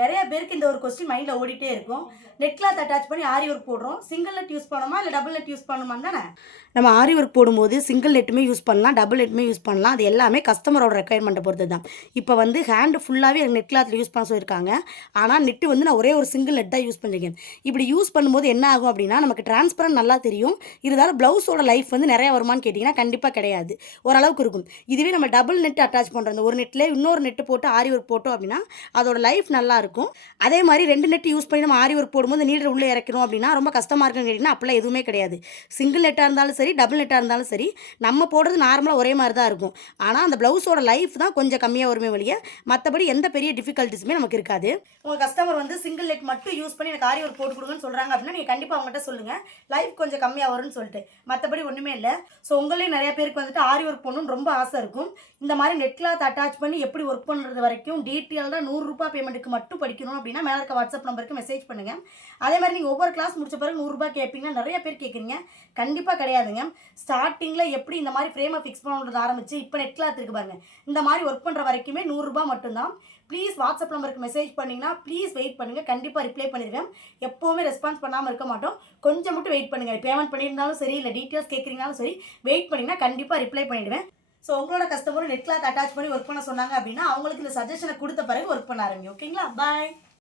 நிறைய பேருக்கு இந்த ஒரு கொஸ்டின் மைண்டில் ஓடிட்டே இருக்கும். நெட் கிளாத் அட்டாச் பண்ணி ஆரி ஒர்க் போடுறோம், சிங்கிள் நெட் யூஸ் பண்ணணுமா இல்லை டபுள் நெட் யூஸ் பண்ணணுமா தானே? நம்ம ஆரி ஒர்க் போடும்போது சிங்கிள் நெட்டுமே யூஸ் பண்ணலாம், டபுள் நெட்டுமே யூஸ் பண்ணலாம். அது எல்லாமே கஸ்டமரோட ரெக்குயர்மெண்ட்டை பொறுத்து தான். இப்போ வந்து ஹேண்டு ஃபுல்லாகவே எனக்கு நெட் கிளாத்தில் யூஸ் பண்ண சொல்லியிருக்காங்க. ஆனால் நெட்டு வந்து நான் ஒரே ஒரு சிங்கிள் நெட் தான் யூஸ் பண்ணியிருக்கேன். இப்படி யூஸ் பண்ணும்போது என்ன ஆகும் அப்படின்னா, நமக்கு டிரான்ஸ்பரன்ட் நல்லா தெரியும். இருந்தாலும் ப்ளவுஸோட லைஃப் வந்து நிறையா வருமானு கேட்டிங்கன்னா கண்டிப்பாக கிடையாது, ஓரளவுக்கு இருக்கும். இதுவே நம்ம டபுள் நெட் அட்டாச் பண்ணுறது, ஒரு நெட்டில் இன்னொரு நெட்டு போட்டு ஆரி ஒர்க் போட்டோம் அப்படின்னா அதோட லைஃப் நல்லாயிருக்கும். அதே மாதிரி 2 நெட் யூஸ் பண்ணி நம்ம ஆரி ஒர்க் போடும்போது நீடில் உள்ளே இறக்கணும் அப்படின்னா ரொம்ப கஷ்டமாக இருக்குன்னு கேட்டிங்கன்னா அப்படிலாம் எதுவுமே கிடையாது. சிங்கிள் நெட்டாக இருந்தாலும் சரி, டபுள் நெட்டாக இருந்தாலும் சரி, நம்ம போடுறது நார்மலாக ஒரே மாதிரி தான் இருக்கும். ஆனால் அந்த ப்ளவுஸோட லைஃப் தான் கொஞ்சம் கம்மியாக வருமே வழிய மற்றபடி எந்த பெரிய டிஃபிகல்ட்டிஸுமே நமக்கு இருக்காது. உங்கள் கஸ்டமர் வந்து சிங்கிள் நெட் மட்டும் யூஸ் பண்ணி எனக்கு ஆரி ஒர்க் போட்டு கொடுங்கன்னு சொல்கிறாங்க அப்படின்னா நீங்கள் கண்டிப்பாக அவங்ககிட்ட சொல்லுங்கள், லைஃப் கொஞ்சம் கம்மியாக வரும்னு சொல்லிட்டு. மற்றபடி ஒன்றுமே இல்லை. ஸோ உங்களே நிறைய பேருக்கு வந்துட்டு ஆரி ஒர்க் பண்ணணும்னு ரொம்ப ஆசை இருக்கும். இந்த மாதிரி நெட் கிளாத் அட்டாச் பண்ணி எப்படி ஒர்க் பண்ணுறது வரைக்கும் டீட்டெயில்டாக ₹100 பேமெண்ட்டுக்கு மட்டும் படிக்கணும் அப்படின்னா மேலே இருக்க வாட்ஸ்அப் நம்பருக்கு மெசேஜ் பண்ணுங்கள். அதே மாதிரி நீங்கள் ஒவ்வொரு கிளாஸ் முடிச்ச பிறகு ₹100 கேட்பீங்க, நிறைய பேர் கேட்குறீங்க. கண்டிப்பாக கிடையாதுங்க. ஸ்டார்டிங்கில் எப்படி இந்த மாதிரி ஃப்ரேமை ஃபிக்ஸ் பண்ணுறது ஆரம்பிச்சு இப்போ நெட் கிளாத் இருக்குது பாருங்கள், இந்த மாதிரி ஒர்க் பண்ணுற வரைக்குமே ₹100 மட்டும்தான். ப்ளீஸ் வாட்ஸ்அப் நம்பருக்கு மெசேஜ் பண்ணிங்கன்னா ப்ளீஸ் வெயிட் பண்ணுங்கள், கண்டிப்பாக ரிப்ளை பண்ணிடுவேன். எப்போவுமே ரெஸ்பான்ஸ் பண்ணாமல் இருக்க மாட்டோம். கொஞ்சம் மட்டும் வெயிட் பண்ணுங்கள். பேமெண்ட் பண்ணியிருந்தாலும் சரி, இல்லை டீட்டெயில்ஸ் கேட்குறீங்கனாலும் சரி, வெயிட் பண்ணிங்கன்னா கண்டிப்பாக ரிப்ளை பண்ணிவிடுவேன். ஸோ உங்களோட கஸ்டமரும் நெட் கிளாத் அட்டாச் பண்ணி ஒர்க் பண்ண சொன்னாங்க அப்படின்னா அவங்களுக்கு இந்த சஜஷனை கொடுத்த பிறகு ஒர்க் பண்ண ஆரம்பிங்க. ஓகேங்களா? பாய்.